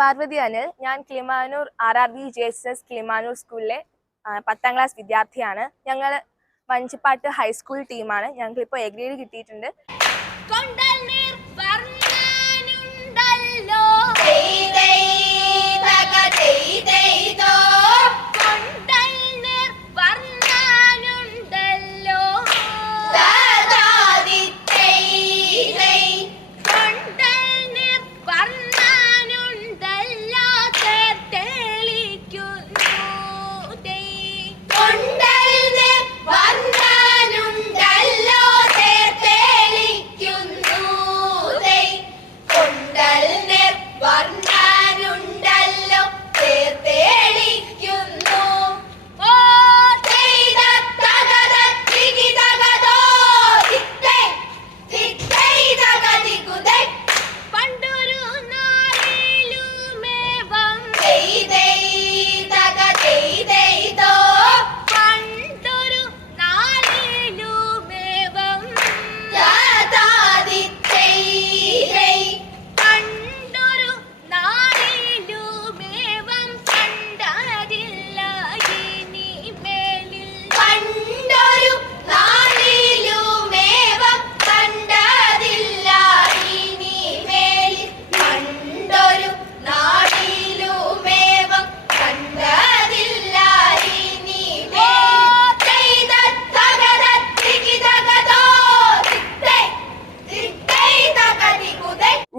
പാർവതി അനിൽ ഞാൻ Kilimanoor R R B J S S Kilimanoor സ്കൂളിലെ പത്താം ക്ലാസ് വിദ്യാർത്ഥിയാണ്. ഞങ്ങൾ വഞ്ചിപ്പാട്ട് ഹൈസ്കൂൾ ടീമാണ്. ഞങ്ങൾക്കിപ്പോൾ എ ഗ്രേഡ് കിട്ടിയിട്ടുണ്ട്.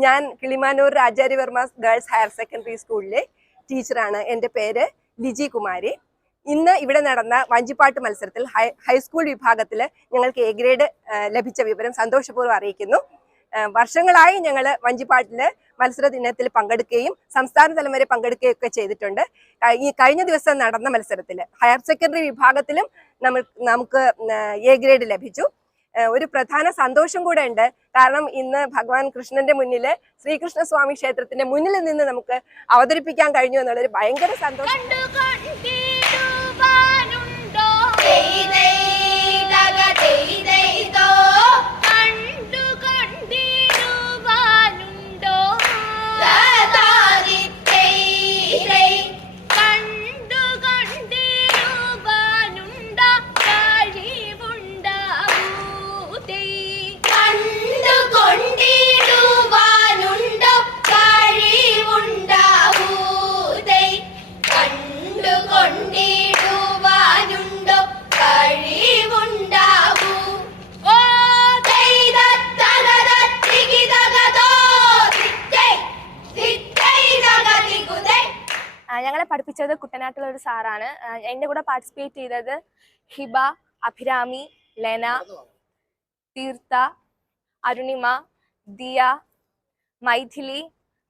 ഞാൻ കിളിമാനൂർ ആചാര്യവർമ്മ ഗേൾസ് ഹയർ സെക്കൻഡറി സ്കൂളിലെ ടീച്ചറാണ്. എന്റെ പേര് ലിജി കുമാരി. ഇന്ന് ഇവിടെ നടന്ന വഞ്ചിപ്പാട്ട് മത്സരത്തിൽ ഹൈ ഹൈസ്കൂൾ വിഭാഗത്തിൽ ഞങ്ങൾക്ക് എ ഗ്രേഡ് ലഭിച്ച വിവരം സന്തോഷപൂർവം അറിയിക്കുന്നു. വർഷങ്ങളായി ഞങ്ങൾ വഞ്ചിപ്പാട്ടിൽ മത്സര ദിനത്തിൽ പങ്കെടുക്കുകയും സംസ്ഥാന തലം വരെ പങ്കെടുക്കുകയും ഒക്കെ ചെയ്തിട്ടുണ്ട്. ഈ കഴിഞ്ഞ ദിവസം നടന്ന മത്സരത്തിൽ ഹയർ സെക്കൻഡറി വിഭാഗത്തിലും നമ്മൾ നമുക്ക് എ ഗ്രേഡ് ലഭിച്ചു. ഒരു പ്രധാന സന്തോഷം കൂടെ ഉണ്ട് കാരണം ഇന്ന് ഭഗവാൻ കൃഷ്ണന്റെ മുന്നിൽ ശ്രീകൃഷ്ണ സ്വാമി ക്ഷേത്രത്തിന്റെ മുന്നിൽ നിന്ന് നമുക്ക് അവതരിപ്പിക്കാൻ കഴിഞ്ഞു എന്നുള്ളൊരു ഭയങ്കര സന്തോഷം. ഞങ്ങളെ പഠിപ്പിച്ചത് കുട്ടനാട്ടിലുള്ള ഒരു സാറാണ്. എന്റെ കൂടെ പാർട്ടിസിപ്പേറ്റ് ചെയ്തത് ഹിബ അഭിരാമി ലെന തീർത്ഥ അരുണിമ ദിയ മൈഥിലി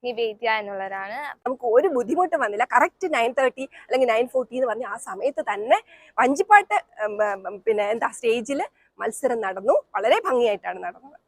നിവേദ്യ എന്നുള്ളവരാണ്. നമുക്ക് ഒരു ബുദ്ധിമുട്ടും വന്നില്ല. കറക്റ്റ് നയൻ തേർട്ടി അല്ലെങ്കിൽ നയൻ ഫോർട്ടി എന്ന് പറഞ്ഞ ആ സമയത്ത് തന്നെ വഞ്ചിപ്പാട്ട് പിന്നെ എന്താ സ്റ്റേജിൽ മത്സരം നടന്നു. വളരെ ഭംഗിയായിട്ടാണ് നടന്നത്.